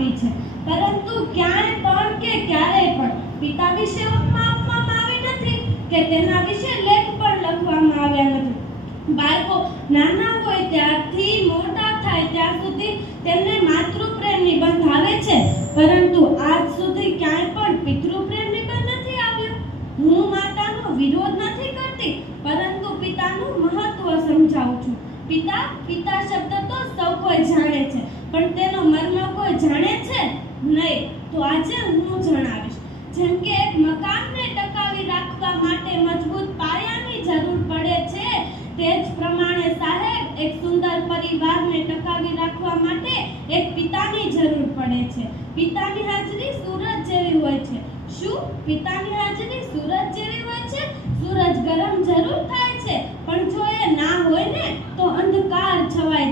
આપી છે, પરંતુ ક્યાંય પણ કે ક્યારેય પણ પિતા વિશે ઉપમા આપવામાં આવી નથી કે તેના વિશે લેખ પણ લખવામાં આવ્યા નથી. બાળકો નાના હોય ત્યારથી મોટા થાય ત્યાં સુધી તેમને માતૃપ્રેમ નિબંધ આવે છે, પરંતુ આજ સુધી ક્યાંય પણ પિતૃપ્રેમ નિબંધ નથી આવ્યો. હું માતાનો વિરોધ નથી કરતી, પરંતુ પિતાનું મહત્વ સમજાવું છું. પિતા શબ્દ તો સૌ કોઈ જાણે છે, પણ તેનો મર્મ કોઈ જાણે છે નહીં. તો આજે હું જણાવીશ. જેમ કે એક મકાનને ટકાવી રાખવા માટે મજબૂત પાયાની જરૂર પડે છે, તે જ પ્રમાણે સાહેબ એક સુંદર પરિવારને ટકાવી રાખવા માટે એક પિતાની જરૂર પડે છે. પિતાની હાજરી સૂરજ જેવી હોય છે. શું પિતાની હાજરી સૂરજ જેવી હોય છે? સૂરજ ગરમ જરૂર થાય છે, પણ જો એ ના હોય ને તો અંધકાર છવાય